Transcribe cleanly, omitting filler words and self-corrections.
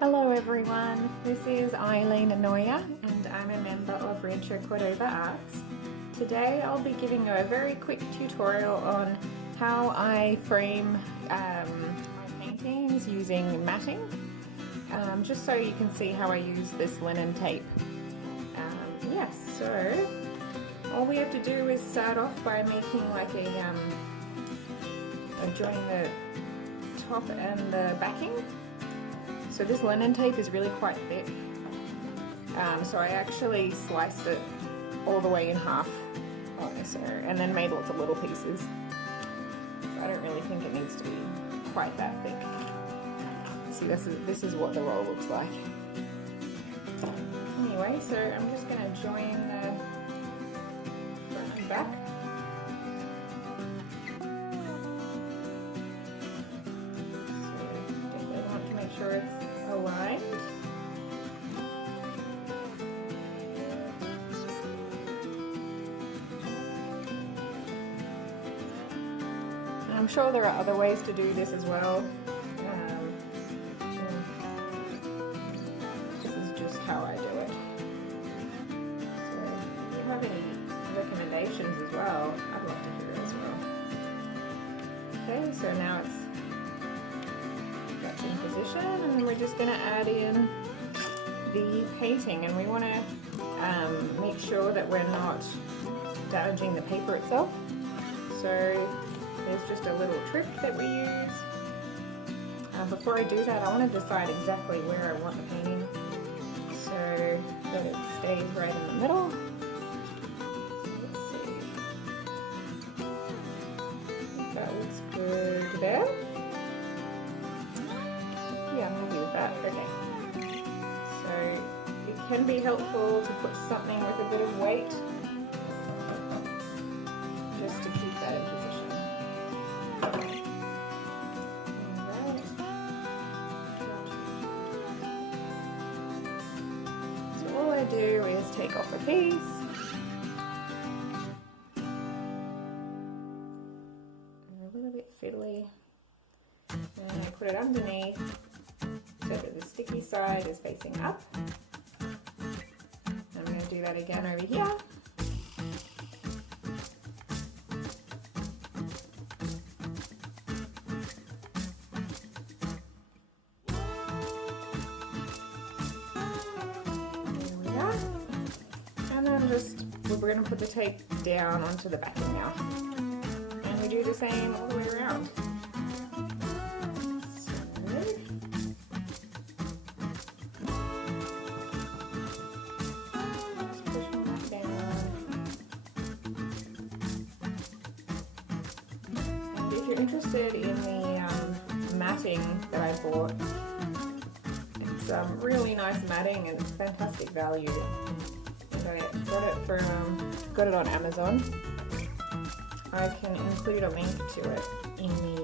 Hello everyone, this is Eileen and Noyer and I'm a member of Rancho Cordova Arts. Today I'll be giving you a very quick tutorial on how I frame my paintings using matting, just so you can see how I use this linen tape. Yes, so all we have to do is start off by making like joining the top and the backing. So this linen tape is really quite thick, so I actually sliced it all the way in half on this area and then made lots of little pieces. So I don't really think it needs to be quite that thick. See, this is what the roll looks like. Anyway, so I'm just going to join the front and back. So definitely want to make sure it's aligned. And I'm sure there are other ways to do this as well. This is just how I do it. So if you have any recommendations as well, I'd love to hear it as well. Okay, so now it's in position, and we're just going to add in the painting, and we want to make sure that we're not damaging the paper itself. So there's just a little trick that we use. Before I do that, I want to decide exactly where I want the painting so that it stays right in the middle. Let's see. I think that looks good there. Yeah, I'm happy with that. Okay. So it can be helpful to put something with a bit of weight just to keep that in position. Alright. So all I do is take off a piece. A little bit fiddly. And I put it underneath so that the sticky side is facing up. I'm going to do that again over here. There we go. And then we're going to put the tape down onto the backing now. And we do the same all the way around. If you're interested in the matting that I bought, it's really nice matting and it's fantastic value. And I got it on Amazon. I can include a link to it in the